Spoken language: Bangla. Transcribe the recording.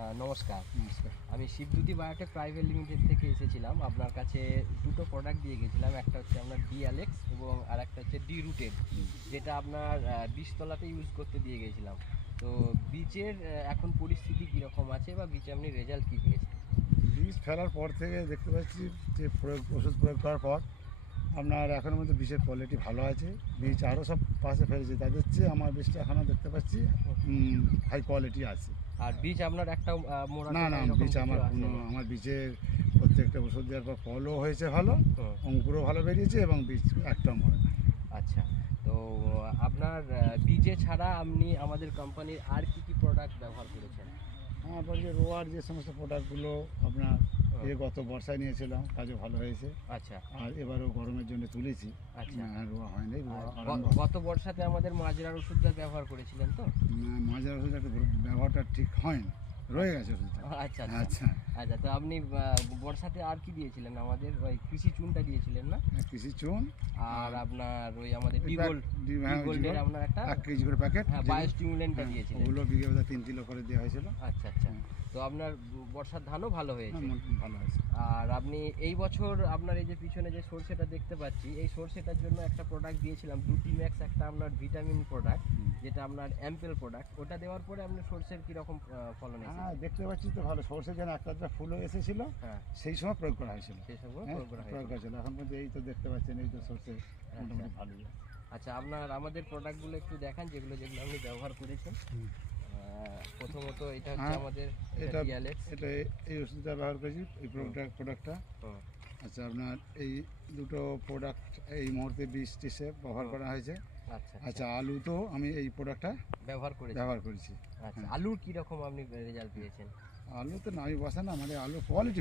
নমস্কার। নমস্কার। আমি শিবদ্যুতি বায়োটেক প্রাইভেট লিমিটেড থেকে এসেছিলাম। আপনার কাছে দুটো প্রোডাক্ট দিয়ে গেছিলাম। একটা হচ্ছে আপনার ডি-অ্যালেক্স এবং আরেকটা হচ্ছে ডি-রুটেড, যেটা আপনার বীজতলাতে ইউজ করতে দিয়ে গেছিলাম। তো বীজের এখন পরিস্থিতি কীরকম আছে বা বীজে আপনি রেজাল্ট কী পেয়েছেন? বীজ ফেলার পর থেকে দেখতে পাচ্ছি যে ওষুধ প্রয়োগ করার পর আপনার এখনের মধ্যে বীজের কোয়ালিটি ভালো আছে। বীজ আরও সব পাশে ফেলেছে, তাদের চেয়ে আমার বীজটা এখনও দেখতে পাচ্ছি হাই কোয়ালিটি আছে। আর বীজ আপনার একটা মোড়া না টোড়া না, এরকম বীজ কিছু আমার কোনো, আসেনি? আমার বীজের প্রত্যেকটা ওষুধ দেওয়ার পর ফলও হয়েছে ভালো, হুম। অঙ্কুরও ভালো বেরিয়েছে এবং বীজ একটাও মরে না। আচ্ছা। তো আপনার বীজে ছাড়া আপনি আমাদের কোম্পানির আর কি কি প্রোডাক্ট ব্যবহার করেছেন? আমার বাড়িতে রোয়ার যে সমস্ত প্রোডাক্টগুলো আপনার হুম। গত বর্ষায় নিয়েছিলাম, কাজও ভালো হয়েছে। আচ্ছা। আর এবারও গরমের জন্য তুলেছি। আচ্ছা। রোয়া হয়নি, রোয়া আর আরম্ভ। গত বর্ষাতে আমাদের মাজরার ওষুধটা ব্যবহার করেছিলেন তো? মাঝার ওষুধ একটা ব্যবহারটা ঠিক হয়নি, রয়ে গেছে ওষুধটা। আচ্ছা, আচ্ছা। আচ্ছা। আচ্ছা, তো আপনি বর্ষাতে আর কি দিয়েছিলেন? আমাদের ওই কৃষি চুনটা দিয়েছিলেন না? কৃষি চুন আর আপনার ওই আমাদের ওই ডি গোল্ড, ডি গোল্ডের আপনার একটা 1 কেজি করে প্যাকেট, হ্যাঁ বায়োস্টিমুলেন্টটা দিয়েছিলেন। ওগুলো বিঘে বোধহয় 3 কিলো করে দেওয়া হয়েছিল। আচ্ছা, আচ্ছা। তো আপনার বর্ষার ধানও ভালো হয়েছে। ভালো হয়েছে। আর আপনি এই বছর আপনার এই যে পিছনে যে সরষেটা দেখতে পাচ্ছি, এই সরষেটার জন্য একটা প্রোডাক্ট দিয়েছিলাম ডুটিম্যাক্স, একটা আপনার ভিটামিন প্রোডাক্ট, যেটা আপনার অ্যাম্পেল প্রোডাক্ট। ওটা দেওয়ার পরে আপনার সরষের কীরকম ফলন এসেছে? হ্যাঁ, দেখতে পাচ্ছি তো ভালো। সরষে যেন একটা ফুলও এসেছিল, হ্যাঁ, সেই সময় প্রয়োগ করা হয়েছিল। সেই সবগুলো হ্যাঁ, প্রয়োগ করা প্রয়োগ হয়েছে। করেছিল। এখন পর্যন্ত এই তো দেখতে পাচ্ছেন, এই তো সরষে মোটামুটি ভালোই আছে। আচ্ছা, আপনার আমাদের প্রোডাক্টগুলো একটু দেখান, যেগুলো যেগুলো আপনি ব্যবহার করেছেন। প্রথমত এটা হচ্ছে হ্যাঁ, আমাদের এটা ডি-অ্যালেক্স। এটা এই ওষুধটা ব্যবহার করেছি, এই প্রোডাক্টটা। হুম, আচ্ছা, আপনার এই দুটো প্রোডাক্ট এই মুহূর্তে বীজ টিসে ব্যবহার করা হয়েছে। আচ্ছা, আচ্ছা। আচ্ছা, আলু তো আমি এই প্রোডাক্টটা ব্যবহার করেছেন? ব্যবহার করেছি। আচ্ছা, হ্যাঁ। আলুর কীরকম আপনি রেজাল্ট পেয়েছেন? আলু তো নাই বসে না, মানে আলুর কোয়ালিটি